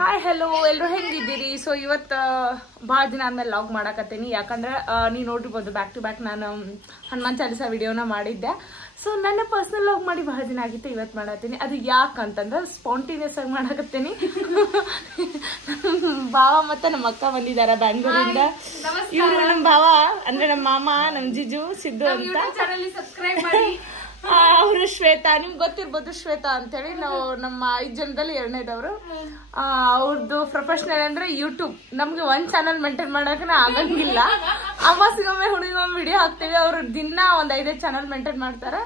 Hi hello ಎಲ್ಲರೂ ಹೆಂಗಿದ್ದೀರಿ? So ಇವತ್ತು ಭಾಳ ದಿನ ಆದ್ಮೇಲೆ ಲಾಗ್ ಮಾಡಕತ್ತೀನಿ. ಯಾಕಂದ್ರೆ ನೀವು ನೋಡಿರ್ಬೋದು ಬ್ಯಾಕ್ ಟು ಬ್ಯಾಕ್ ನಾನು ಹನುಮಾನ್ ಚಾಲಿಸಾ ವಿಡಿಯೋನ ಮಾಡಿದ್ದೆ. ಸೊ ನನ್ನ ಪರ್ಸನಲ್ ಲಾಗ್ ಮಾಡಿ ಭಾಳ ದಿನ ಆಗಿತ್ತು, ಇವತ್ತು ಮಾಡತ್ತೀನಿ. ಅದು ಯಾಕಂತಂದ್ರೆ ಸ್ಪಾಂಟೇನಿಯಸ್ ಆಗಿ ಮಾಡಕತ್ತೀನಿ. ಭಾವ ಮತ್ತೆ ನಮ್ಮ ಅಕ್ಕ ಬಂದಿದಾರ ಬ್ಯಾಂಗ್ಳೂರಿಂದ. ಇವ್ರು ನಮ್ಮ ಭಾವ ಅಂದ್ರೆ ನಮ್ಮ ಮಾಮ, ನಮ್ಮ ಜಿಜು, ಸಿದ್ದು ಅಂತ. ಸಬ್ಸ್ಕ್ರೈಬ್ ಮಾಡಿ. ಅವರು ಶ್ವೇತಾ, ನಿಮ್ಗೆ ಗೊತ್ತಿರ್ಬೋದು ಶ್ವೇತಾ ಅಂತೇಳಿ. ನಾವು ನಮ್ಮ 5 ಜನದಲ್ಲಿ 2ನೇದವ್ರು. ಅವ್ರದ್ದು ಪ್ರೊಫೆಷನಲ್ ಅಂದ್ರೆ ಯೂಟ್ಯೂಬ್. ನಮ್ಗೆ ಒಂದ್ ಚಾನಲ್ ಮೇಂಟೈನ್ ಮಾಡಕ್ಕೆ ಆಗಂಗಿಲ್ಲ. ಅಮಾಸಿಗೊಮ್ಮೆ ಹುಡುಗಿಗೊಮ್ಮೆ ವಿಡಿಯೋ ಹಾಕ್ತೇವೆ. ಅವ್ರು ದಿನ ಒಂದ್ 5 ಚಾನಲ್ ಮೇಂಟೈನ್ ಮಾಡ್ತಾರೆ.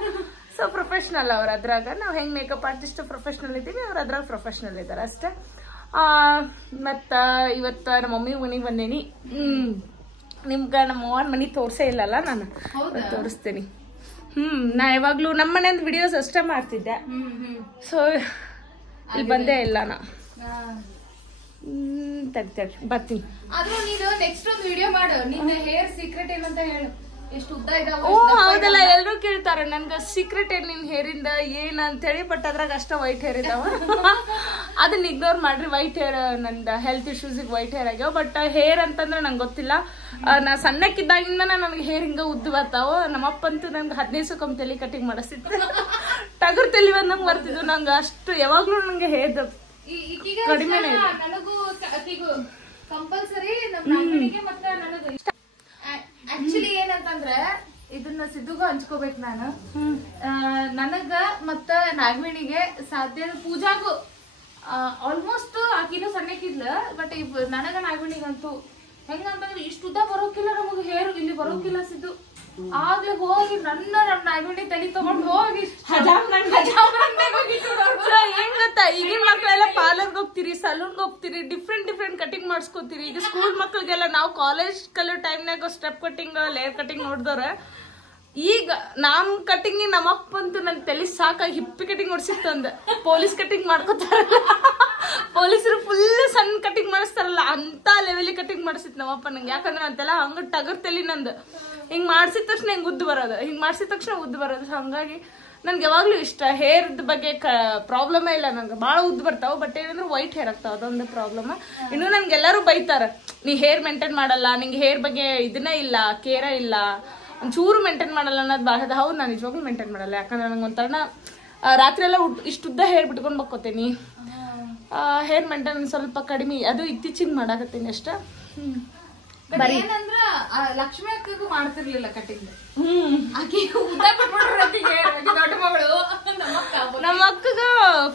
ಸೊ ಪ್ರೊಫೆಷನಲ್ ಅವ್ರ ಅದ್ರಾಗ. ನಾವ್ ಹೆಂಗ್ ಮೇಕಪ್ ಆರ್ಟಿಸ್ಟ್ ಪ್ರೊಫೆಷನಲ್ ಇದ್ದೀವಿ, ಅವ್ರ ಅದ್ರಾಗ ಪ್ರೊಫೆಷನಲ್ ಇದಾರೆ ಅಷ್ಟೇ. ಮತ್ತ ಇವತ್ತ ನಮ್ಮ ಮಮ್ಮಿ ಮನೆಗೆ ಬಂದೇನಿ. ನಿಮ್ಗ ನಮ್ಮ ಅವ್ವನ ಮನಿ ತೋರ್ಸೇ ಇಲ್ಲಲ್ಲ, ನಾನು ತೋರಿಸ್ತೀನಿ. ನಾ ಯಾವಾಗ್ಲೂ ನಮ್ಮ ಮನೆಯಿಂದ ವಿಡಿಯೋಸ್ ಅಷ್ಟೇ ಮಾಡ್ತಿದ್ದೆ. ಸೊ ಇಲ್ಲಿ ಬಂದೇ ಇಲ್ಲ ನಾ. ಬರ್ತೀನಿ. ಆದ್ರೂ ನೀನು ನೆಕ್ಸ್ಟ್ ಒಂದು ವಿಡಿಯೋ ಮಾಡು. ನಿನ್ನ ಹೇರ್ ಸೀಕ್ರೆಟ್ ಏನಂತ ಹೇಳು. ಎಷ್ಟು ಉದ್ದ ಇದಾವ? ಓ ಹೌದಲ್ಲ, ಎಲ್ರು ಕೇಳ್ತಾರ ನನ್ಗ ಸೀಕ್ರೆಟ್ ಏನ್ ನಿನ್ ಹೇರ್ ಇಂದ ಏನ್ ಅಂತೇಳಿ. ಬಟ್ ಅದ್ರಾಗ ಅಷ್ಟ ವೈಟ್ ಹೇರ್ ಇದಾವ. ಅದನ್ನ ಇಗ್ನೋರ್ ಮಾಡ್ರಿ. ವೈಟ್ ಹೇರ್ ನಂದ ಹೆಲ್ತ್ ಇಶ್ಯೂಸ್ ವೈಟ್ ಹೇರ್ ಆಗ್ಯಾವ. ಬಟ್ ಹೇರ್ ಅಂತಂದ್ರೆ ನಂಗೆ ಗೊತ್ತಿಲ್ಲ. ನಾ ಸಣ್ಣಕ್ಕಿದ್ದಾಗಿಂದ ನನಗೆ ಹೇರ್ ಹಿಂಗ ಉದ್ದ ಬರ್ತಾವ. ನಮ್ಮಪ್ಪ ಅಂತೂ ನನ್ಗೆ 15 ಸೊಕ್ಕಮ್ ತಲೆ ಕಟಿಂಗ್ ಮಾಡಿಸ್ತಿತ್ತು. ಟಗರ್ ತಲೆ ಬಂದಂಗ್ ಬರ್ತಿದ್ವು. ನಂಗೆ ಅಷ್ಟು ಯಾವಾಗ್ಲೂ ನಂಗೆ ಹೇರ್ ಕಡಿಮೆ. ನನಗೂ ಕಂಪಲ್ಸರಿ ನಮ್ಮ ನಾಗಮಣಿಗೆ ಮತ್ತೆ ನನಗೆ ಇಷ್ಟ. ಆಕ್ಚುಲಿ ಏನಂತಂದ್ರೆ ಇದನ್ನ ಸಿದ್ದುಗೂ ಹಂಚ್ಕೋಬೇಕು ನಾನು. ನನಗ ಮತ್ತ ನಾಗಮಣಿಗೆ ಸಾಧ್ಯ ಪೂಜಾಗೂ ಆಲ್ಮೋಸ್ಟ್ ಆಕಿನೂ ಸಣ್ಣಕ್ಕಿದ್ಲ. ಬಟ್ ನನಗ ನಾಗಮಣಿಗಂತೂ ಹೆಂಗಂತಂದ್ರೆ ಇಷ್ಟು ಉದ್ದ ಬರೋಕಿಲ್ಲ ನಮಗ ಹೇರ್. ಇಲ್ಲಿ ಬರೋಕಿಲ್ಲ ಸಿದ್ದು. ಆಗ್ಲೇ ಹೋಗಿ ನನ್ನ ನಾಗಮಣಿ ತಲೆ ತಗೊಂಡು ಹೋಗಿ ಏನ್ ಗೊತ್ತಾ, ಈಗಿನ ಮಕ್ಳೆಲ್ಲ ಪಾರ್ಲರ್ಗೆ ಹೋಗ್ತೀರಿ, ಸಲೂನ್ಗೆ ಹೋಗ್ತೀರಿ, ಡಿಫ್ರೆಂಟ್ ಕಟಿಂಗ್ ಮಾಡಿಸ್ಕೋತೀರಿ. ಈಗ ಸ್ಕೂಲ್ ಮಕ್ಳಿಗೆಲ್ಲ ನಾವು ಕಾಲೇಜ್ ಕಲಿಯೋ ಟೈಮ್ನಾಗ ಸ್ಟೆಪ್ ಕಟಿಂಗ್, ಲೇಯರ್ ಕಟಿಂಗ್ ನೋಡಿದವ್ರ. ಈಗ ನಮ್ ಕಟಿಂಗ್ ನಮ್ಮಪ್ಪ ಅಂತೂ ನನ್ ತಲೆ ಸಾಕಾಗಿ ಹಿಪ್ಪಿ ಕಟಿಂಗ್ ಹೊಡ್ಸಿತ್ತಂದ. ಪೊಲೀಸ್ ಕಟಿಂಗ್ ಮಾಡ್ಕೋತಾರಲ್ಲ, ಪೊಲೀಸರು ಫುಲ್ ಸಣ್ಣ ಕಟಿಂಗ್ ಮಾಡಿಸ್ತಾರಲ್ಲ, ಅಂತ ಲೆವೆಲಿ ಕಟಿಂಗ್ ಮಾಡಿಸಿತ್ ನಮ್ಮಪ್ಪ ನಂಗೆ. ಯಾಕಂದ್ರೆ ಅಂತೆಲ್ಲ ಹಂಗ ಟಗರ್ ತಲೆ ನಂದು. ಹಿಂಗ್ ಮಾಡ್ಸಿದ ತಕ್ಷಣ ಹಿಂಗ್ ಉದ್ದು ಬರೋದು, ಹಿಂಗ್ ಮಾಡ್ಸಿದ ತಕ್ಷಣ ಉದ್ದು ಬರೋದು. ಹಂಗಾಗಿ ನನ್ಗೆ ಯಾವಾಗ್ಲೂ ಇಷ್ಟ. ಹೇರ್ ಬಗ್ಗೆ ಪ್ರಾಬ್ಲಮೇ ಇಲ್ಲ ನಂಗೆ. ಭಾಳ ಉದ್ದು ಬರ್ತಾವ. ಬಟ್ ಏನಂದ್ರೆ ವೈಟ್ ಹೇರ್ ಆಗ್ತಾವ, ಅದೊಂದು ಪ್ರಾಬ್ಲಮ್. ಇನ್ನು ನನ್ಗೆಲ್ಲರೂ ಬೈತಾರ, ನೀ ಹೇರ್ ಮೇಂಟೈನ್ ಮಾಡಲ್ಲ, ನಿಂಗೆ ಹೇರ್ ಬಗ್ಗೆ ಇದನ್ನೇ ಇಲ್ಲ, ಕೇರ ಇಲ್ಲ, ಒಂಚೂರು ಮೇಂಟೈನ್ ಮಾಡಲ್ಲ ಅನ್ನೋದು ಭಾಳ. ಹೌದು, ನಾನು ನಿಜವಾಗ್ಲೂ ಮೇಂಟೈನ್ ಮಾಡಲ್ಲ. ಯಾಕಂದ್ರೆ ನಂಗೆ ಒಂಥರ ರಾತ್ರಿ ಎಲ್ಲ ಇಷ್ಟು ಉದ್ದ ಹೇರ್ ಬಿಟ್ಕೊಂಡು ಬಕ್ಕೋತೀನಿ. ಹೇರ್ ಮೇಂಟೈನ್ ಸ್ವಲ್ಪ ಕಡಿಮೆ, ಅದು ಇತ್ತೀಚಿಗೆ ಮಾಡಾಕತ್ತೀನಿ ಅಷ್ಟೇ. ಏನಂದ್ರ ಲಕ್ಷ್ಮಿ ಅಕ್ಕಗೂ ಮಾಡ್ತಿರ್ಲಿಲ್ಲ ಕಟಿಂಗ್. ದೊಡ್ಡ ಮಗಳು ನಮ್ಮ ಅಕ್ಕಗ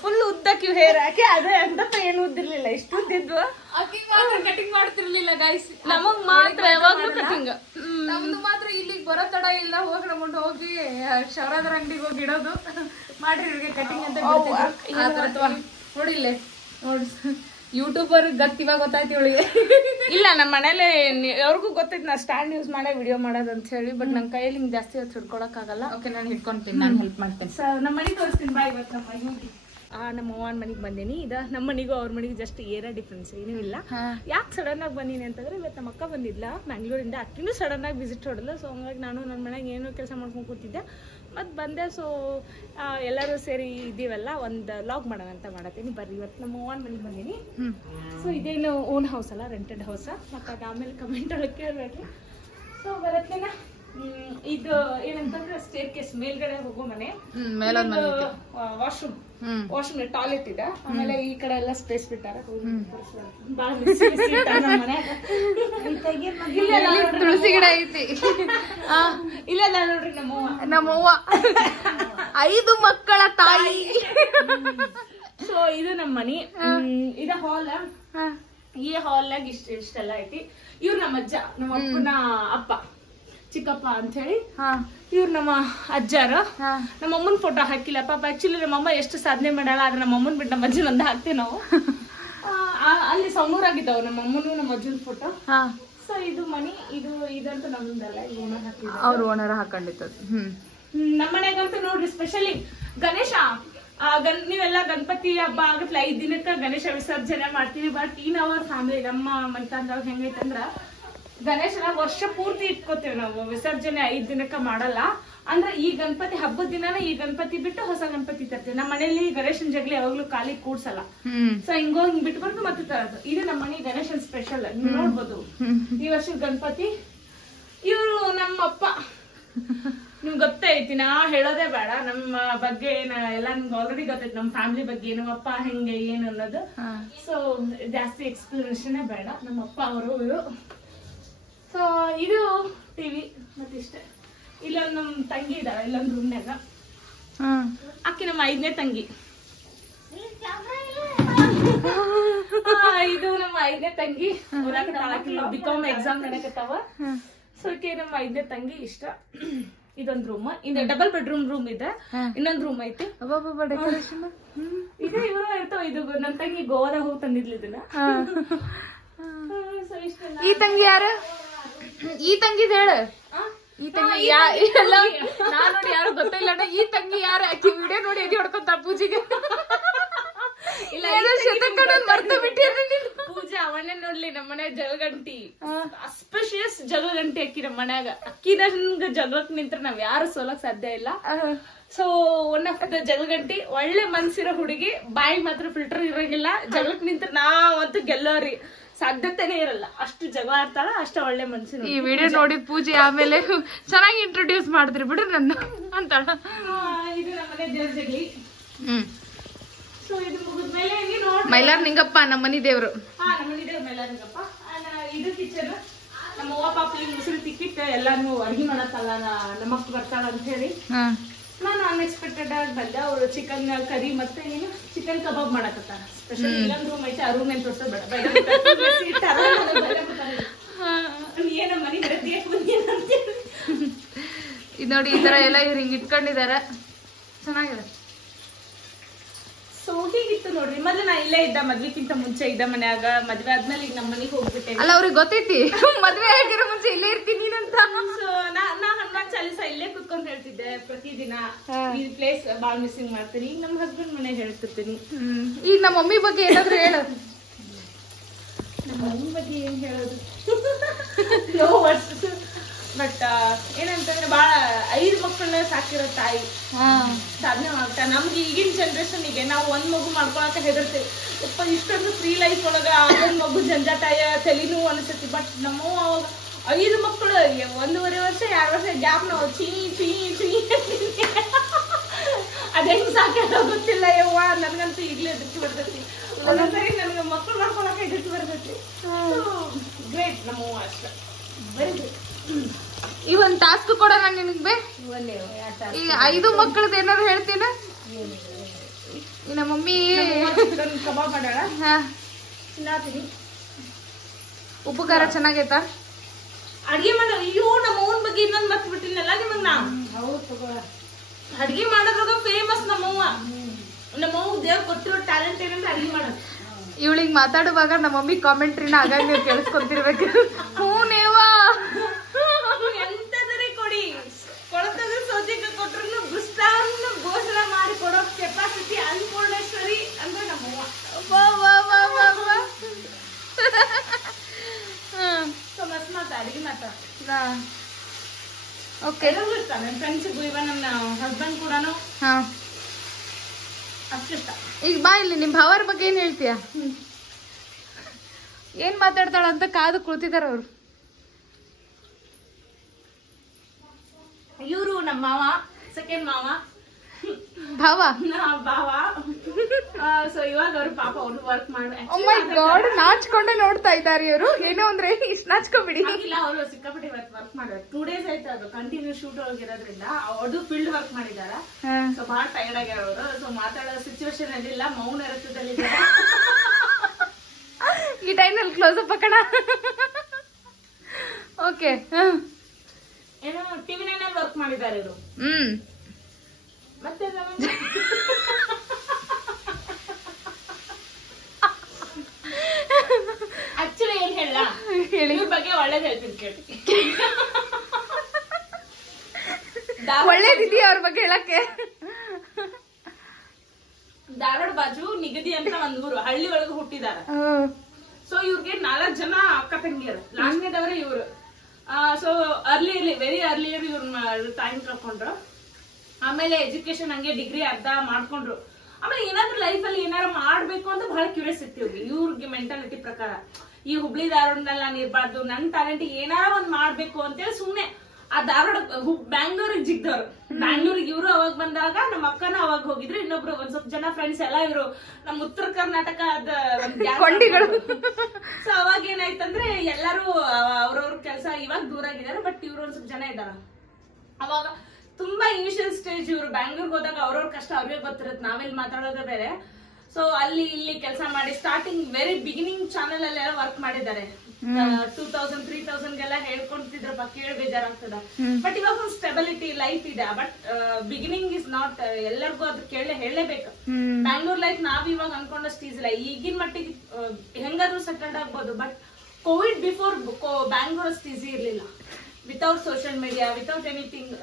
ಫುಲ್ ಉದ್ದಕ್ಕೆ ಹೇರ್ ಹಾಕಿ ಅದೇ ಅಂತಪ್ಪ ಏನು ಉದ್ದಿರ್ಲಿಲ್ಲ, ಇಷ್ಟು ಉದ್ದಿದ್ವು. ಅಕ್ಕಿಗೆ ಮಾತ್ರ ಕಟಿಂಗ್ ಮಾಡ್ತಿರ್ಲಿಲ್ಲ ಗೈಸ್. ನಮಗ್ ಮಾತ್ರ ಯಾವಾಗ್ಲೂ ಕಟಿಂಗ್. ನಮ್ದು ಮಾತ್ರ ಇಲ್ಲಿಗೆ ಬರೋ ತಡ ಇಲ್ಲ. ಹೋಗಿ ನಮ್ಕೊಂಡು ಹೋಗಿ ಶವರಾದ್ರ ಅಂಗಡಿಗೆ ಹೋಗಿ ಇಡೋದು, ಮಾಡ್ರಿ ಇವ್ರಿಗೆ ಕಟಿಂಗ್ ಅಂತ ನೋಡಿಲ್ಲೇ ನೋಡಿ. ಯೂಟ್ಯೂಬರ್ ಇವಾಗ ಗೊತ್ತಾಯ್ತು ಇವಳಿಗೆ. ಇಲ್ಲ, ನಮ್ಮ ಮನೇಲಿ ಅವ್ರಿಗೂ ಗೊತ್ತೈತಿ ನಾ ಸ್ಟ್ಯಾಂಡ್ ಯೂಸ್ ಮಾಡೇ ವಿಡಿಯೋ ಮಾಡೋದು ಅಂತ ಹೇಳಿ. ಬಟ್ ನನ್ನ ಕೈಯಲ್ಲಿ ಹಿಂಗೆ ಜಾಸ್ತಿ ಹೊತ್ತು ಹಿಡ್ಕೊಳಕ್ ಆಗಲ್ಲ. ಓಕೆ, ನಾನು ಹಿಡ್ಕೊಂತೀನಿ, ನಾನು ಹೆಲ್ಪ್ ಮಾಡ್ತೇನೆ. ನಮ್ಮ ಮನೆಗೆ ತೋರಿಸ್ತೀನಿ ಬಾ. ಇವತ್ತು ನಮ್ಮ ಮನೆಗೆ ನಮ್ಮ ಅವ್ವನ ಮನೆಗೆ ಬಂದೇನಿ. ಇದು ನಮ್ಮ ಮನೆಗೂ ಅವ್ರ ಮನೆಗೆ ಜಸ್ಟ್ ಏರ ಡಿಫ್ರೆನ್ಸ್, ಏನೂ ಇಲ್ಲ. ಯಾಕೆ ಸಡನ್ ಆಗಿ ಬಂದೀನಿ ಅಂತಂದ್ರೆ, ಇವತ್ತು ನಮ್ಮ ಅಕ್ಕ ಬಂದಿದ್ಲ ಬ್ಯಾಂಗ್ಳೂರಿಂದ. ಅಕ್ಕಿನೂ ಸಡನ್ ಆಗಿ ವಿಸಿಟ್ ಹೊಡಲ್ಲ. ಸೊ ಹಂಗಾಗಿ ನಾನು ನನ್ನ ಮನೆಗೆ ಏನೋ ಕೆಲಸ ಮಾಡ್ಕೊಂಡು ಕೂತಿದ್ದೆ, ಮತ್ತು ಬಂದೆ. ಸೊ ಎಲ್ಲರೂ ಸೇರಿ ಇದ್ದೀವಲ್ಲ, ಒಂದು ಲಾಗ್ ಮಾಡೋಣ ಅಂತ ಮಾಡತ್ತೀನಿ. ಬರ್ರಿ, ಇವತ್ತು ನಮ್ಮ ಅವ್ವನ ಮನೆಗೆ ಬಂದೀನಿ. ಸೊ ಇದೇನು ಓನ್ ಹೌಸ್ ಅಲ್ಲ, ರೆಂಟೆಡ್ ಹೌಸ. ಮತ್ತು ಅದು ಆಮೇಲೆ ಕಮೆಂಟ್ ಒಳಗೆ ಕೇಳಬೇಡ್ರಿ. ಸೊ ಬರತ್ತೇನ, ಇದು ಏನಂತಂದ್ರೆ ಸ್ಟೇರ್ ಕೇಸ್, ಮೇಲ್ಗಡೆ ಹೋಗೋ ಮನೆ, ವಾಶ್ರೂಮ್ ಟಾಯ್ಲೆಟ್ ಇದೆ. ಆಮೇಲೆ ಈ ಕಡೆ ಎಲ್ಲ ಸ್ಪೇಸ್ ಬಿಟ್ಟಾರ. ತುಳಸಿ ಗಿಡ ಐತಿ. ಇಲ್ಲ ನೋಡ್ರಿ, ನಮ್ಮವ್ವ 5 ಮಕ್ಕಳ ತಾಯಿ. ಸೊ ಇದು ನಮ್ಮ ಮನಿ. ಇದ ಹಾಲ್. ಈ ಹಾಲ್ನಾಗ ಇಷ್ಟೆಲ್ಲ ಐತಿ. ಇವ್ರು ನಮ್ಮ ಅಜ್ಜ, ನಮ್ಮ ಅಪ್ಪನ ಅಪ್ಪ, ಚಿಕ್ಕಪ್ಪ ಅಂತ ಹೇಳಿ. ಇವ್ರು ನಮ್ಮ ಅಜ್ಜಾರ. ನಮ್ಮ ಅಮ್ಮನ ಫೋಟೋ ಹಾಕಿಲ್ಲ ಪಾಪ. ಆಕ್ಚುಲಿ ನಮ್ಮಮ್ಮ ಎಷ್ಟು ಸಾಧನೆ ಮಾಡಲ್ಲ, ಆದ್ರೆ ನಮ್ಮ ಅಮ್ಮನ್ ಬಿಟ್ಟು ನಮ್ಮ ಅಜ್ಜನ ಒಂದ ಹಾಕ್ತೀವಿ ನಾವು. ಅಲ್ಲಿ ಸೌನೂರಾಗಿದ್ದಾವ ನಮ್ಮ ಅಮ್ಮನು ನಮ್ಮ ಅಜ್ಜನ ಫೋಟೋ. ಸೊ ಇದು ಮನಿ. ಇದಂತೂ ನಮ್ದಲ್ಲ, ಓನರ್ ಹಾಕಿದ್ರು. ಅವ್ರು ಓನರ್ ಹಾಕೊಂಡಿತ್ತು. ನಮ್ಮ ಮನೆಗಂತೂ ನೋಡ್ರಿ, ಸ್ಪೆಷಲಿ ಗಣೇಶ. ನೀವೆಲ್ಲ ಗಣಪತಿ ಹಬ್ಬ ಆಗತ್ಲ 5 ದಿನಕ್ಕ ಗಣೇಶ ವಿಸರ್ಜನೆ ಮಾಡ್ತೀವಿ. ಬಟ್ ಇನ್ ಅವರ್ ಫ್ಯಾಮಿಲಿ, ನಮ್ಮ ಮನೆತನದಾಗ ಹೆಂಗೈತಂದ್ರ, ಗಣೇಶನ ವರ್ಷ ಪೂರ್ತಿ ಇಟ್ಕೋತೇವೆ ನಾವು. ವಿಸರ್ಜನೆ 5 ದಿನಕ್ಕ ಮಾಡಲ್ಲ. ಅಂದ್ರೆ ಈ ಗಣಪತಿ ಹಬ್ಬದ ದಿನಾನ ಈ ಗಣಪತಿ ಬಿಟ್ಟು ಹೊಸ ಗಣಪತಿ ತರ್ತೀವಿ. ನಮ್ಮ ಮನೇಲಿ ಗಣೇಶನ್ ಜಗ್ಲಿ ಯಾವಾಗ್ಲೂ ಖಾಲಿ ಕೂಡ್ಸಲ್ಲ. ಸೊ ಹಿಂಗ್ ಬಿಟ್ಬಾರ್ದು ಮತ್ತೆ ತರೋದು. ಇದು ನಮ್ಮ ಮನೆ ಗಣೇಶನ್ ಸ್ಪೆಷಲ್. ನೀವು ನೋಡ್ಬೋದು ಈ ವರ್ಷದ ಗಣಪತಿ. ಇವ್ರು ನಮ್ಮಪ್ಪ. ನಿಮ್ಗೆ ಗೊತ್ತೈತಿ, ನಾ ಹೇಳೋದೇ ಬೇಡ ನಮ್ಮ ಬಗ್ಗೆ. ಎಲ್ಲ ನಿಮ್ಗೆ ಆಲ್ರೆಡಿ ಗೊತ್ತೈತಿ ನಮ್ಮ ಫ್ಯಾಮಿಲಿ ಬಗ್ಗೆ, ನಮ್ಮಪ್ಪ ಹೆಂಗೆ ಏನು ಅನ್ನೋದು. ಸೊ ಜಾಸ್ತಿ ಎಕ್ಸ್ಪ್ಲನೇಷನ್ ಬೇಡ. ನಮ್ಮಪ್ಪ ಅವರು ಇವರು. ಸೊ ಇದು ಟಿವಿ ಮತ್ತೆ ಇಷ್ಟೇ. ಇಲ್ಲೊಂದು ನಮ್ ತಂಗಿ ಇದಾಳ ಇಲ್ಲೊಂದು ರೂಮ್ನಾಗ. ಆಕಿ ನಮ್ಮ 5ನೇ ತಂಗಿ. ಇದು ನಮ್ಮ 5ನೇ ತಂಗಿ. BCom exam ನಡೆಕತ್ತಾವ. ಸೊ ಆಕೆ ನಮ್ಮ 5ನೇ ತಂಗಿ. ಇಷ್ಟ. ಇದೊಂದ್ ರೂಮ್. ಇದು ಡಬಲ್ ಬೆಡ್ರೂಮ್ ಇದೆ. ಇನ್ನೊಂದ್ ರೂಮ್ ಐತಿ. ಡೆಕೋರೇಷನ್ ಇದು ಇವರು ಇರ್ತಾವ. ಇದು ನನ್ ತಂಗಿ ಗೋವಾದಾಗ ಹೋಗಿ ತಂದಿದ್ಲಿ ಇದನ್ನ. ಈ ತಂಗಿ ಯಾರು? ಈ ತಂಗಿದ್ ಹೇಳ. ಈ ತಂಗಿ ನಾನ್ ನೋಡಿ ಯಾರು ಗೊತ್ತಿಲ್ಲ. ಈ ತಂಗಿ ಯಾರ? ಆಕಿ ವಿಡಿಯೋ ನೋಡಿ ಎದಿ ಹೊಡ್ಕೊಂತ ಪೂಜೆಗೆ. ಪೂಜಾ ಅವನ್ನೇ ನೋಡ್ಲಿ ನಮ್ಮನೆ ಜಗಗಂಟಿ. ಅಸ್ಪೆಷಿಯಸ್ ಜಗಗಂಟಿ ಅಕ್ಕಿ ನಮ್ಮ ಮನ್ಯಾಗ. ಅಕ್ಕಿ ನನ್ಗ ಜಗಕ್ ನಿಂತ್ರ ನಾವ್ ಯಾರು ಸೋಲಕ್ ಸಾಧ್ಯ ಇಲ್ಲ. ಸೊ ಒನ್ ಆಫ್ ದ ಜಗಗಂಟಿ. ಒಳ್ಳೆ ಮನ್ಸಿರೋ ಹುಡುಗಿ. ಬಾಯಿ ಮಾತ್ರ ಫಿಲ್ಟರ್ ಇರಂಗಿಲ್ಲ. ಜಗಳಕ್ ನಿಂತ್ರ ನಾವಂತೂ ಗೆಲ್ಲೋರಿ ಸಾಧ್ಯತೆನೇ ಇರಲ್ಲ. ಅಷ್ಟು ಜಗಳ ಆಡ್ತಾಳ. ಅಷ್ಟ ಒಳ್ಳೆ ಮನ್ಸಿನ. ಈ ವಿಡಿಯೋ ನೋಡಿ ಪೂಜೆ ಆಮೇಲೆ ಚೆನ್ನಾಗಿ ಇಂಟ್ರೊಡ್ಯೂಸ್ ಮಾಡಿದ್ರಿ ಬಿಡು ನನ್ನ ಅಂತಾಳ. ಇದು ನಮ್ಮನೆ ಜಗಲಿ. ಸೊ ಇದು ಮುಗಿದ್ಮೇಲೆ ಮೈಲಾರ್ ನಿಂಗಪ್ಪ ನಮ್ಮ ಮನಿ ದೇವ್ರು. ನಮ್ಮ ಮನಿ ದೇವ್ರ ಮೈಲಾರ್ ನಿಂಗಪ್ಪ. ಇದು ಕಿಚನ್. ನಮ್ಮ ಅವ್ವ ಪಾಪಲಿ ಮುಸುರು ತಿಕ್ಕಿಟ್ಟು ಎಲ್ಲಾನು ಅಡ್ಗೆ ಮಾಡತ್ತಲ್ಲ ನಮ್ಮಕ್ಕ ಬರ್ತಾಳ ಅಂತ ಹೇಳಿ ನಾನು ಅನ್ಎಕ್ಸ್ಪೆಕ್ಟೆಡ್ ಆಗಿ ಬಂದೆ. ಅವ್ರು ಚಿಕನ್ ಕರಿ ಮತ್ತೆ ಏನು ಚಿಕನ್ ಕಬಾಬ್ ಮಾಡಕತ್ತಾರ. ಸ್ಪೆಷಲ್ ಇಲ್ಲೊಂದು ರೂಮ್ ಐತೆ. ಆ ರೂಮ್ ಏನ್ ತೋರ್ಸೋದ್ ಬೇಡ. ಏನ ಮನಿ ಇದು ನೋಡಿ ಈ ತರ ಎಲ್ಲ ಇವ್ರು ಹಿಂಗ್ ಇಟ್ಕೊಂಡಿದಾರ. ಚೆನ್ನಾಗಿದೆ. ಸೊ ಹೀಗಿತ್ತು ನೋಡ್ರಿ. ಮೊದ್ಲು ನಾ ಇಲ್ಲೇ ಇದ್ದ. ಮದ್ವಿಕ್ಕಿಂತ ಮುಂಚೆ ಇದ್ದ ಮನ್ಯಾಗ. ಮದ್ವೆ ಆದ್ಮೇಲೆ ಈಗ ನಮ್ಮ ಮನೆಗೆ ಹೋಗ್ಬಿಟ್ಟೆ. ಅಲ್ಲ ಅವ್ರಿಗೆ ಗೊತ್ತೈತಿ ಮದ್ವೆ ಆಗಿರೋ ಮುಂಚೆ ಇಲ್ಲೇ ಇರ್ತೀನಿ ಅಂತ. ಸೊ ನಾ ಹನುಮಾನ್ ಚಾಲೀಸ ಇಲ್ಲೇ ಕುತ್ಕೊಂಡ್ ಹೇಳ್ತಿದ್ದೆ ಪ್ರತಿದಿನ. ಈ ಪ್ಲೇಸ್ ಬಾಳ್ ಮಿಸ್ಸಿಂಗ್ ಮಾಡ್ತೀನಿ. ಈಗ ನಮ್ಮ ಹಸ್ಬೆಂಡ್ ಮನೆಗೆ ಹೇಳ್ತಿರ್ತೀನಿ. ಈಗ ನಮ್ಮ ಮಮ್ಮಿ ಬಗ್ಗೆ ಏನಾದ್ರು ಹೇಳೋದು? ನಮ್ಮ ಮಮ್ಮಿ ಬಗ್ಗೆ ಏನ್ ಹೇಳೋದು? No words. ಬಟ್ ಏನಂತಂದ್ರೆ ಬಾಳ 5 ಮಕ್ಕಳನ್ನ ಸಾಕಿರೋ ತಾಯಿ ಸಾಧನೆ ಮಾಡ್ತಾ. ನಮ್ಗೆ ಈಗಿನ ಜನರೇಷನ್ಗೆ ನಾವು ಒಂದ್ ಮಗು ಮಾಡ್ಕೊಳಕ ಹೆದರ್ತೀವಿ. ಇಷ್ಟೊಂದು ಫ್ರೀ ಲೈಫ್ ಒಳಗ ಅದೊಂದ್ ಮಗು ಜಂಜಾಟಾಯ ತಲೆನೂ ಅನ್ಸತಿ. ಬಟ್ ನಮ್ಮವ್ವ ಅವಾಗ 5 ಮಕ್ಕಳು 1.5 ವರ್ಷ 2 ವರ್ಷ ಗ್ಯಾಪ್ ನಾವು ಚೀ ಅದ್ ಹೆಂಗ್ ಸಾಕ್ಯಾರ ಗೊತ್ತಿಲ್ಲ ಯವ್ವ. ನನ್ಗಂತೂ ಈಗ್ಲೇ ಹೆದರ್ಕಿ ಬರ್ತೈತಿ. ಒಂದೊಂದ್ಸರಿ ನನ್ಗೆ ಮಕ್ಕಳು ಮಾಡ್ಕೊಳಕ ಹೆದರ್ಕಿ ಬರ್ತೈತಿ. ಗ್ರೇಟ್ ನಮ್ಮವ್ವ ಅಷ್ಟ. Very good. ಈ ಒಂದ್ ಟಾಸ್ಕ್ ಕೊಡೋಣ ನಿನಗ್. ಈಗ 5 ಮಕ್ಕಳದ ಏನಾರು ಹೇಳ್ತೀನ? ನಮ್ಮ ಮಮ್ಮಿ ಕಬಾಬ್ ಮಾಡೋಣ. ತಿನ್ನಾತೀನಿ. ಉಪ್ಪು ಖಾರ ಚೆನ್ನಾಗೈತಾ? ಅಡ್ಗೆ ಮಾಡ. ಅಯ್ಯೋ ನಮ್ಮ ಅವ್ವನ ಬಗ್ಗೆ ಇನ್ನೊಂದ್ ಮರ್ತ್ ಬಿಟ್ಟಿನಲ್ಲ ನಿಮಗ್ ನಾ. ಅಡ್ಗೆ ಮಾಡೋದ್ರಾಗ ಫೇಮಸ್ ನಮ್ಮವ್ವ. ನಮ್ಮವ್ವ ದೇವ್ ಕೊಟ್ಟಿರೋ ಟ್ಯಾಲೆಂಟ್ ಏನಂದ್ರೆ ಅಡ್ಗೆ ಮಾಡೋದು. ಇವಳಿಗೆ ಮಾತಾಡುವಾಗ ನಮ್ಮ ಮಮ್ಮಿ ಕಾಮೆಂಟ್ರಿನ ಆಗಾಗ ನೀವು ಕೇಳಿಸ್ಕೊಂತಿರ್ಬೇಕು. ಹೂನೇವಾ ಎಂತದ್ರಿ ಕೊಡಿ. ಕೊಳತದ ಸೌಜನ್ಯ ಕೊಟ್ರು ಗುಸ್ತಾನ್ನ ಘೋಷಣೆ ಮಾಡಿ ಕೊಡೋ ಕೆಪಾಸಿಟಿ ಅನ್ನಪೂರ್ಣೇಶ್ವರಿ ಅಂದ್ರೆ ನಮ್ಮವ್ವ. ಸೊ ಮತ್ ಅಡ್ಗೆ ಮಾತಾಡ. ಓಕೆ. ನನ್ನ ಫ್ರೆಂಡ್ಸಿಗೂ ಇವ ನನ್ನ ಹಸ್ಬೆಂಡ್ ಕೂಡ ಅಷ್ಟಿಷ್ಟ. ಈಗ ಬಾ ಇಲ್ಲಿ ನಿಮ್ ಭಾವರ ಬಗ್ಗೆ ಏನ್ ಹೇಳ್ತೀಯ? ಏನ್ ಮಾತಾಡ್ತಾಳ ಅಂತ ಕಾದು ಕುಳಿತಿದಾರ ಅವ್ರು. ಇವರು ನಮ್ಮ ಮಾವ, ಸೆಕೆಂಡ್ ಮಾವ ಭಾವ. ಸೊ ಇವಾಗ ಅವ್ರು ಪಾಪ ಅವ್ರು ವರ್ಕ್ ಮಾಡಿ ನಾಚ್ಕೊಂಡೆ ನೋಡ್ತಾ ಇದ್ದಾರೆ ಇವರು. ಏನೋ ಅಂದ್ರೆ ಇಷ್ಟ ನಾಚ್ಕೊಂಡ್ಬಿಡಿ. ಇಲ್ಲ ಅವರು ಸಿಕ್ಕಾಪಟ್ಟೆ ವರ್ಕ್ ಮಾಡಿದ್ರು. 2 days ಆಯ್ತು ಅದು ಕಂಟಿನ್ಯೂ ಶೂಟ್ ಒಳಗಿರೋದ್ರಿಂದ. ಅದು ಫೀಲ್ಡ್ ವರ್ಕ್ ಮಾಡಿದಾರ. ಸೊ ಬಹಳ ಟೈರ್ಡ್ ಆಗ್ಯಾರ ಅವರು. ಸೊ ಮಾತಾಡೋ ಸಿಚುವೇಶನ್ ಅಲ್ಲಿ ಇಲ್ಲ. ಮೌನ ರಸದಲ್ಲಿ ಈ ಟೈಮ್ನಲ್ಲಿ ಕ್ಲೋಸ್ ಅಪ್ ಹಾಕೋಣ. ಓಕೆ. ಏನೋ ಟಿವಿ 9 ಅಲ್ಲಿ ವರ್ಕ್ ಮಾಡಿದ್ದಾರೆ ಇವರು. ಮತ್ತೆ ಆಕ್ಚುಲಿ ಏನ್ ಹೇಳ ಹೇಳಿ ಬಗ್ಗೆ ಒಳ್ಳೇದ್ ಹೇಳ್ತೀನಿ ಕೇಳಿ. ಒಳ್ಳೇದಿದೆಯಾ ಅವ್ರ ಬಗ್ಗೆ ಹೇಳಕ್ಕೆ? ಧಾರವಾಡ ಬಾಜು ನಿಗದಿ ಅಂತ ಒಂದ್ ಊರು ಹಳ್ಳಿ ಒಳಗೆ ಹುಟ್ಟಿದಾರ. ಸೊ ಇವ್ರಿಗೆ 4 ಜನ ಅಕ್ಕ ತಂಗಿಯರು. ಲಾಸ್ಟ್ನೇದವ್ರೆ ಇವ್ರು. ಸೊ ವೆರಿ ಅರ್ಲಿಯರ್ ಇವ್ರ ಟೈಮ್ ತಕೊಂಡ್ರು. ಆಮೇಲೆ ಎಜುಕೇಶನ್ ಹಂಗೆ ಡಿಗ್ರಿ ಅರ್ಧ ಮಾಡ್ಕೊಂಡ್ರು. ಆಮೇಲೆ ಏನಾದ್ರು ಲೈಫ್ ಅಲ್ಲಿ ಏನಾರು ಮಾಡ್ಬೇಕು ಅಂತ ಬಹಳ ಕ್ಯೂರಿಯಾಸಿಟಿ ಇವ್ರಿಗೆ ಮೆಂಟಾಲಿಟಿ ಪ್ರಕಾರ. ಈ ಹುಬ್ಳಿ ಧಾರವಾಡದಲ್ಲಿ ನಾನು ಇರ್ಬಾರ್ದು, ನನ್ ಟ್ಯಾಲೆಂಟ್ ಏನಾರ ಒಂದ್ ಮಾಡ್ಬೇಕು ಅಂತೇಳಿ ಸುಮ್ನೆ ಆ ಧಾರವಾಡ ಬ್ಯಾಂಗ್ಳೂರಿಗೆ ಜಿಗ್ದವ್ರು. ಬ್ಯಾಂಗ್ಳೂರಿಗೆ ಇವ್ರು ಅವಾಗ ಬಂದಾಗ ನಮ್ಮ ಅಕ್ಕನ ಅವಾಗ ಹೋಗಿದ್ರು, ಇನ್ನೊಬ್ರು ಒಂದ್ ಸ್ವಲ್ಪ ಜನ ಫ್ರೆಂಡ್ಸ್ ಎಲ್ಲ ಇವ್ರು ನಮ್ ಉತ್ತರ ಕರ್ನಾಟಕದ ಸೊ ಅವಾಗ ಏನಾಯ್ತಂದ್ರೆ ಎಲ್ಲಾರು ಅವ್ರವ್ರ ಕೆಲಸ ಇವಾಗ ದೂರ ಆಗಿದ್ದಾರೆ, ಬಟ್ ಇವ್ರು ಒಂದ್ ಸ್ವಲ್ಪ ಜನ ಇದಾರ. ಅವಾಗ ತುಂಬಾ ಇನಿಷಿಯಲ್ ಸ್ಟೇಜ್ ಇವ್ರು ಬ್ಯಾಂಗ್ಳೂರ್ಗೆ ಹೋದಾಗ ಅವ್ರವ್ರ ಕಷ್ಟ ಅವ್ರಿಗೆ ಗೊತ್ತಿರತ್ತೆ, ನಾವೆಲ್ಲಿ ಮಾತಾಡೋದೇ ಬೇರೆ. ಸೊ ಅಲ್ಲಿ ಇಲ್ಲಿ ಕೆಲಸ ಮಾಡಿ ಸ್ಟಾರ್ಟಿಂಗ್ ವೆರಿ ಬಿಗಿನಿಂಗ್ ಚಾನೆಲ್ ಅಲ್ಲೆಲ್ಲ ವರ್ಕ್ ಮಾಡಿದ್ದಾರೆ. 2000 3000 ಗೆಲ್ಲ ಹೇಳ್ಕೊಂತಿದ್ರಪ್ಪ, ಕೇಳಿ ಬೇಜಾರಾಗ್ತದ. ಬಟ್ ಇವಾಗ ಒಂದು ಸ್ಟೆಬಿಲಿಟಿ ಲೈಫ್ ಇದೆ. ಬಟ್ ಬಿಗಿನಿಂಗ್ ಇಸ್ ನಾಟ್ ಎಲ್ಲರಿಗೂ ಅದು ಹೇಳಲೇಬೇಕು. ಬ್ಯಾಂಗ್ಳೂರ್ ಲೈಫ್ ನಾವ್ ಇವಾಗ ಅನ್ಕೊಂಡಷ್ಟು ಈಸಿಲ್ಲ. ಈಗಿನ ಮಟ್ಟಿಗೆ ಹೆಂಗಾದ್ರೂ ಸೆಟಲ್ಡ್ ಆಗ್ಬೋದು, ಬಟ್ ಕೋವಿಡ್ ಬಿಫೋರ್ ಬ್ಯಾಂಗ್ಳೂರ್ ಅಷ್ಟು ಈಸಿ ಇರ್ಲಿಲ್ಲ. Without social media, without anything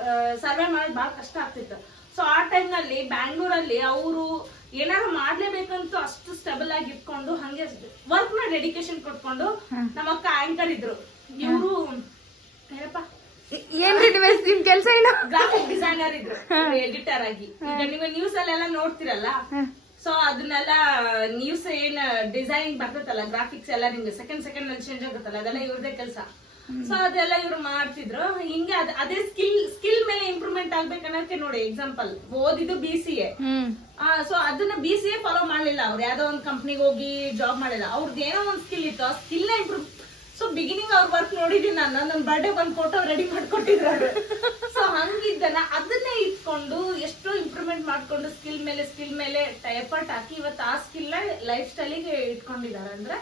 survey ಮಾಡೋದು ಬಹಳ ಕಷ್ಟ ಆಗ್ತಿತ್ತು. ಸೊ ಆ ಟೈಮ್ ನಲ್ಲಿ ಬ್ಯಾಂಗ್ಳೂರಲ್ಲಿ ಅವರು ಏನಾದ್ರು ಮಾಡ್ಲೇಬೇಕಂತ ಅಷ್ಟು ಸ್ಟೇಬಲ್ ಆಗಿ ಇಟ್ಕೊಂಡು ಹಂಗೆ ವರ್ಕ್ ನ ಡೆಡಿಕೇಶನ್ ಕೊಟ್ಕೊಂಡು ನಮ್ಮ ಅಕ್ಕ ಆಂಕರ್ ಇದ್ರು. ಇವರು ಏನಪ್ಪ ಕೆಲಸ ಏನು ಗ್ರಾಫಿಕ್ ಡಿಸೈನರ್ ಇದ್ರು, ಎಡಿಟರ್ ಆಗಿ. ಈಗ ನೀವು ನ್ಯೂಸ್ ಅಲ್ಲೆಲ್ಲ ನೋಡ್ತಿರಲ್ಲ, ಸೊ ಅದನ್ನೆಲ್ಲ ನ್ಯೂಸ್ ಏನ್ ಡಿಸೈನ್ ಬರ್ತೈತಲ್ಲ, ಗ್ರಾಫಿಕ್ಸ್ ಎಲ್ಲ ನಿಮ್ಗೆ ಸೆಕೆಂಡ್ ಅಲ್ಲಿ ಚೇಂಜ್ ಆಗುತ್ತಲ್ಲ, ಅದೆಲ್ಲ ಇವ್ರದೇ ಕೆಲಸ. ಸೊ ಅದೆಲ್ಲ ಇವ್ರು ಮಾಡ್ತಿದ್ರು. ಹಿಂಗೆ ಅದೇ ಸ್ಕಿಲ್ ಮೇಲೆ ಇಂಪ್ರೂವ್ಮೆಂಟ್ ಆಗ್ಬೇಕನ್ನೋಕೆ ನೋಡಿ ಎಕ್ಸಾಂಪಲ್, ಓದಿದ್ದು BCA. ಸೊ ಅದನ್ನ BCA ಫಾಲೋ ಮಾಡ್ಲಿಲ್ಲ ಅವ್ರು, ಯಾವ್ದೋ ಒಂದ್ ಕಂಪ್ನಿಗೆ ಹೋಗಿ ಜಾಬ್ ಮಾಡಿಲ್ಲ. ಅವ್ರದ್ದು ಏನೋ ಒಂದ್ ಸ್ಕಿಲ್ ಇತ್ತು, ಆ ಸ್ಕಿಲ್ ನ ಇಂಪ್ರೂವ್. ಸೊ ಬಿಗಿನಿಂಗ್ ಅವ್ರ ವರ್ಕ್ ನೋಡಿದೀನಿ ನಾನು, ನನ್ನ ಬರ್ಡೇ ಒಂದ್ ಫೋಟೋ ರೆಡಿ ಮಾಡ್ಕೊಟ್ಟಿದ್ರು ಅವ್ರು. ಸೊ ಹಂಗಿದ್ದನ ಅದನ್ನೇ ಇಟ್ಕೊಂಡು ಎಷ್ಟೋ ಇಂಪ್ರೂವ್ಮೆಂಟ್ ಮಾಡ್ಕೊಂಡು ಸ್ಕಿಲ್ ಮೇಲೆ ಎಫರ್ಟ್ ಹಾಕಿ ಇವತ್ತು ಆ ಸ್ಕಿಲ್ ನ ಲೈಫ್ ಸ್ಟೈಲಿಗೆ ಇಟ್ಕೊಂಡಿದ್ದಾರೆ. ಅಂದ್ರೆ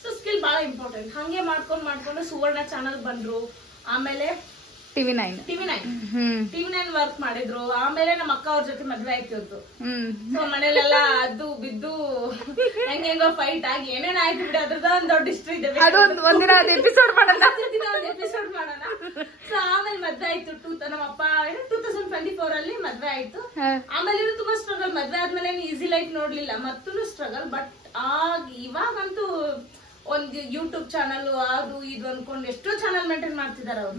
ಸೊ ಸ್ಕಿಲ್ ಬಹಳ ಇಂಪಾರ್ಟೆಂಟ್. ಹಂಗೆ ಮಾಡ್ಕೊಂಡು ಸುವರ್ಣ ಚಾನಲ್ ಬಂದ್ರು. ಆಮೇಲೆ TV9 ವರ್ಕ್ ಮಾಡಿದ್ರು. ಆಮೇಲೆ ನಮ್ಮ ಅಕ್ಕ ಅವ್ರ ಜೊತೆ ಮದ್ವೆ ಆಯ್ತು. ಸೊ ಮನೇಲೆಲ್ಲ ಅದು ಬಿದ್ದು ಹೆಂಗೋ ಫೈಟ್ ಆಗಿ ಏನೇನ್ ಆಯ್ತು ಬಿಡಿ, ಅದ್ರದ ಒಂದ್ ದೊಡ್ಡ ಹಿಸ್ಟ್ರಿ ಇದೆ, ಎಪಿಸೋಡ್ ಮಾಡೋಣ. ಸೊ ಆಮೇಲೆ ಮದ್ವೆ ಆಯ್ತು. ನಮ್ಮ ಅಪ್ಪ 2024 ಅಲ್ಲಿ ಮದ್ವೆ ಆಯ್ತು. ಆಮೇಲೆ ತುಂಬಾ ಸ್ಟ್ರಗಲ್. ಮದ್ವೆ ಆದ್ಮೇಲೆ ಈಸಿ ಲೈಫ್ ನೋಡ್ಲಿಲ್ಲ, ಮತ್ತೂ ಸ್ಟ್ರಗಲ್. ಬಟ್ ಇವಾಗಂತೂ ಒಂದ್ ಯೂಟ್ಯೂಬ್ ಚಾನಲ್ ಅದು ಇದು ಅನ್ಕೊಂಡು ಎಷ್ಟೋ ಚಾನಲ್ ಮೇಂಟೈನ್ ಮಾಡ್ತಿದಾರೆ ಅವ್ರು.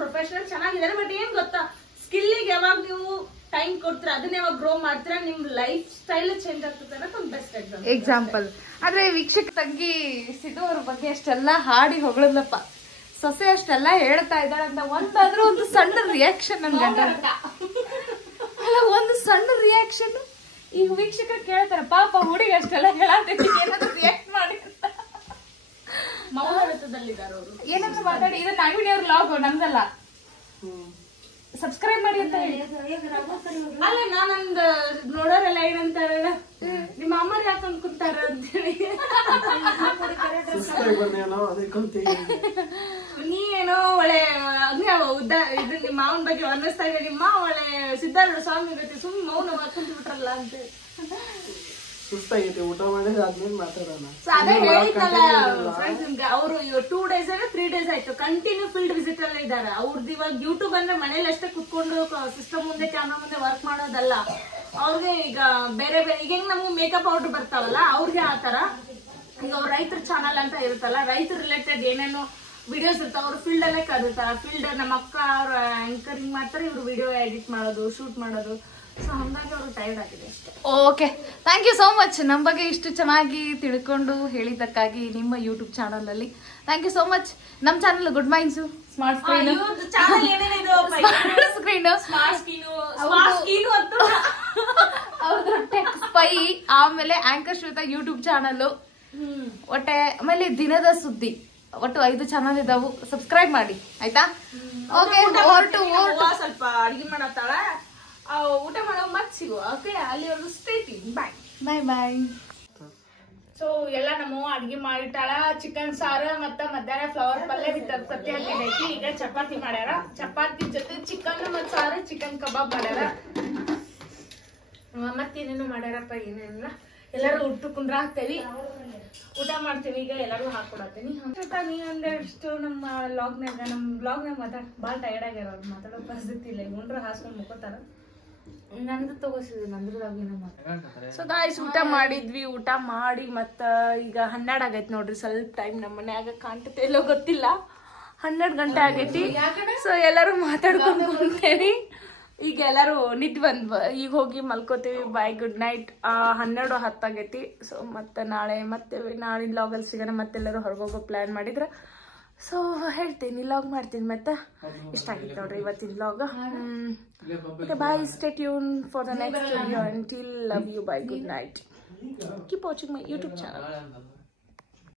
ಪ್ರೊಫೆಷನಲ್ ಚೆನ್ನಾಗಿದ್ದಾರೆ. ಬಟ್ ಏನ್ ಗೊತ್ತಾ, ಸ್ಕಿಲ್ಗೆ ಯಾವಾಗ ನೀವು ಟೈಮ್ ಕೊಡ್ತೀರಾ, ಅದನ್ನ ಯಾವಾಗ ಗ್ರೋ ಮಾಡ್ತೀರಾ, ನಿಮ್ ಲೈಫ್ ಸ್ಟೈಲ್ ಚೇಂಜ್ ಆಗ್ತದೆ ಅನ್ನೋದು ಒಂದು ಬೆಸ್ಟ್ ಎಕ್ಸಾಂಪಲ್. ಆದ್ರೆ ವೀಕ್ಷಕ ತಂಗಿ ಸಿದ್ದು ಅವ್ರ ಬಗ್ಗೆ ಅಷ್ಟೆಲ್ಲ ಹಾಡಿ ಹೊಗಳದ್ಲಪ್ಪ, ಸೊಸೆ ಅಷ್ಟೆಲ್ಲ ಹೇಳ್ತಾ ಇದ್ದಾಳೆ ಅಂತ ಒಂದಾದ್ರೂ ಒಂದು ಸಣ್ಣ ರಿಯಾಕ್ಷನ್ ನನ್ ಗಂಡ ಅಲ್ಲ, ಒಂದು ಸಣ್ಣ ರಿಯಾಕ್ಷನ್ ಈಗ ವೀಕ್ಷಕ ಕೇಳ್ತಾರ, ಪಾಪ ಹುಡುಗ ಅಷ್ಟೆಲ್ಲ ಹೇಳಾತೈತಿ, ಏನಾದ್ರು ರಿಯಾಕ್ಟ್ ಮಾಡಿ ಏನಾದ್ರು ಮಾತಾಡಿ. ಇದು ನಾವಿನಿಯವ್ರ ಲಾಗ್, ನಮ್ದಲ್ಲ. ಸಬ್ಸ್ಕ್ರೈಬ್ ಮಾಡಿ ಅಂತ ಹೇಳಿ. ಅಲ್ಲ ನಾನೊಂದು ನೋಡೋರೆಲ್ಲ ಏನಂತಾರ, ನಿಮ್ಮ ಅಮ್ಮರು ಯಾಕೆ ಅನ್ಕೊಂತಾರ ಅಂತೇಳಿ. ನೀವೇನೋ ಒಳ್ಳೆ ಉದ್ದ ಇದು ನಿಮ್ಮ ಮಾವನ ಬಗ್ಗೆ ವರ್ಣಿಸ್ತಾ ಇದ್ದೆ, ನಿಮ್ಮ ಒಳ್ಳೆ ಸಿದ್ಧಾರೂಢ ಸ್ವಾಮಿ ಗತಿ ಸುಮ್ಮನೆ ಮೌನ ಕುಂತು ಬಿಟ್ರಲ್ಲ ಅಂತ ಸುಸ್ತಾಗೈತಿ. ಊಟ ಮಾಡಿದ್ರೆ ಆದ್ಮೇಲೆ ಮಾತಾಡೋಣ. ಅದೇ ಹೇಳಿದ್ನಲ್ಲ ಫ್ರೆಂಡ್ಸ್ ನಿಮ್ಗೆ, ಅವರು 2 days 3 days ಆಯ್ತು ಕಂಟಿನ್ಯೂ ಫೀಲ್ಡ್ ವಿಸಿಟ್ ಅಲ್ಲೇ ಇದ್ದಾರೆ. ಅವ್ರದ್ದು ಇವಾಗ ಯೂಟ್ಯೂಬ್ ಅಂದ್ರೆ ಮನೇಲಿ ಅಷ್ಟೇ ಕುತ್ಕೊಂಡು ಸಿಸ್ಟಮ್ ಮುಂದೆ ಕ್ಯಾಮ್ರಾ ಮುಂದೆ ವರ್ಕ್ ಮಾಡೋದಲ್ಲ. ಅವ್ರಿಗೆ ಈಗ ಬೇರೆ ಈಗ ಹೆಂಗ್ ನಮ್ಗೆ ಮೇಕಪ್ ಪೌಡರ್ ಬರ್ತಾವಲ್ಲ, ಅವ್ರಿಗೆ ಆತರ. ಈಗ ಅವ್ರ ರೈತರ ಚಾನಲ್ ಅಂತ ಇರುತ್ತಲ್ಲ, ರೈತರ ರಿಲೇಟೆಡ್ ಏನೇನೋ ವಿಡಿಯೋಸ್ ಇರ್ತಾವ, ಅವ್ರ ಫೀಲ್ಡ್ ಅಲ್ಲೇ ಕರೀತಾರ. ಫೀಲ್ಡ್ ನಮ್ಮ ಅಕ್ಕ ಅವ್ರ ಆಂಕರಿಂಗ್ ಮಾಡ್ತಾರೆ, ಇವ್ರು ವಿಡಿಯೋ ಎಡಿಟ್ ಮಾಡೋದು, ಶೂಟ್ ಮಾಡೋದು. ಸೊ ಹಂಗಾಗಿ ಅವ್ರು ಟೈರ್ಡ್ ಆಗಿದೆ ಅಷ್ಟೇ. Okay, thank you so much ನಮ್ಮ ಬಗ್ಗೆ ಇಷ್ಟು ಚೆನ್ನಾಗಿ ತಿಳ್ಕೊಂಡು ಹೇಳಿದ್ದಕ್ಕಾಗಿ. ನಿಮ್ಮ ಯೂಟ್ಯೂಬ್ ಚಾನಲ್ ಅಲ್ಲಿ ಥ್ಯಾಂಕ್ ಯು ಸೋ ಮಚ್. ನಮ್ಮ channel good minds smart screen ಅವ್ರದ್ದು ಟೆಕ್ ಸ್ಪೈ, ಆಮೇಲೆ ಆಂಕರ್ ಶ್ವೇತಾ ಯೂಟ್ಯೂಬ್ ಚಾನಲ್, ಒಟ್ಟೆ ಆಮೇಲೆ ದಿನದ ಸುದ್ದಿ, ಒಟ್ಟು 5 ಚಾನಲ್ ಇದಾವು. ಸಬ್ಸ್ಕ್ರೈಬ್ ಮಾಡಿ ಆಯ್ತಾ. ಓಕೆ, ಸ್ವಲ್ಪ ಅಡಿಗೆ ಮಾಡತ್ತಾಳ, ಊಟ ಮಾಡೋ ಮತ್ ಸಿಗು. ಓಕೆ, ಅಲ್ಲಿವರೆಗೂ ಸ್ಟೇ ಟ್ಯೂನ್. ಬಾಯ್ ಬಾಯ್ ಬಾಯ್. ಸೊ ಎಲ್ಲ ನಮ್ಮ ಅಡ್ಗೆ ಮಾಡಿಟ್ಟಾಳ. ಚಿಕನ್ ಸಾರು ಮತ್ತ ಮಧ್ಯಾಹ್ನ ಫ್ಲವರ್ ಪಲ್ಯ ವಿತ್ ಸತ್ಯ ಹಾಕಿದೈತಿ. ಈಗ ಚಪಾತಿ ಮಾಡ್ಯಾರ, ಚಪಾತಿ ಜೊತೆ ಚಿಕನ್ ಮತ್ ಸಾರು, ಚಿಕನ್ ಕಬಾಬ್ ಮಾಡ್ಯಾರ. ಮತ್ತೇನೇನು ಮಾಡ್ಯಾರಪ್ಪ, ಏನೇನಿಲ್ಲ. ಎಲ್ಲಾರು ಊಟ ಕುಂದ್ರ ಹಾಕ್ತೇವಿ, ಊಟ ಮಾಡ್ತೇವಿ. ಈಗ ಎಲ್ಲಾರು ಹಾಕೊಡತ್ತೀನಿ. ನೀ ಒಂದಷ್ಟು ನಮ್ಮ ಬ್ಲಾಗ್ನಾಗ ಮಾತಾಡ ಬಾಳ ಟೈರ್ಡ್ ಆಗ್ಯಾರ ಅವ್ರು, ಮಾತಾಡೋ ಪರಿಸ್ಥಿತಿ ಇಲ್ಲ. ಉಂಡ್ರ ಹಾಸ್ಕೊಂಡ್ ಮುಕ್ಕೋತಾರ. ನಂದು ತಗೋಸಿದ್ವಿ, ನಂದ್ರದಾಗೇನೋ ಮಾತಾಡ. ಸೊ ಗಾಯ್ಸ್, ಊಟ ಮಾಡಿದ್ವಿ. ಊಟ ಮಾಡಿ ಮತ್ತ ಈಗ 12 ಆಗೈತಿ ನೋಡ್ರಿ. ಸ್ವಲ್ಪ ಟೈಮ್ ನಮ್ಮ ಮನ್ಯಾಗ ಕಾಣ್ತೈತೆ ಎಲ್ಲೋ ಗೊತ್ತಿಲ್ಲ. 12 ಗಂಟೆ ಆಗೈತಿ. ಸೊ ಎಲ್ಲರೂ ಮಾತಾಡ್ಕೊಂಡು ಕುಂತೇವಿ. ಈಗ ಎಲ್ಲರೂ ನಿದ್ದೆ ಬಂದ್ವ, ಈಗ ಹೋಗಿ ಮಲ್ಕೋತೀವಿ. ಬಾಯ್, ಗುಡ್ ನೈಟ್. 12:10 ಆಗೈತಿ. ಸೊ ಮತ್ತೆ ನಾಳಿನ ಲಾಗಲ್ಲಿ ಸಿಗೋಣ. ಮತ್ತೆಲ್ಲರೂ ಹೊರಗೋಗೋ ಪ್ಲಾನ್ ಮಾಡಿದ್ರೆ ಸೊ ಹೇಳ್ತೀನಿ, ಲಾಗ್ ಮಾಡ್ತೀನಿ. ಮತ್ತೆ ಇಷ್ಟ ಆಗಿತ್ತು ನೋಡ್ರಿ ಇವತ್ತಿನ log. Okay, bye, stay tune for the next video. Until love you, bye, good night. Keep watching my YouTube channel.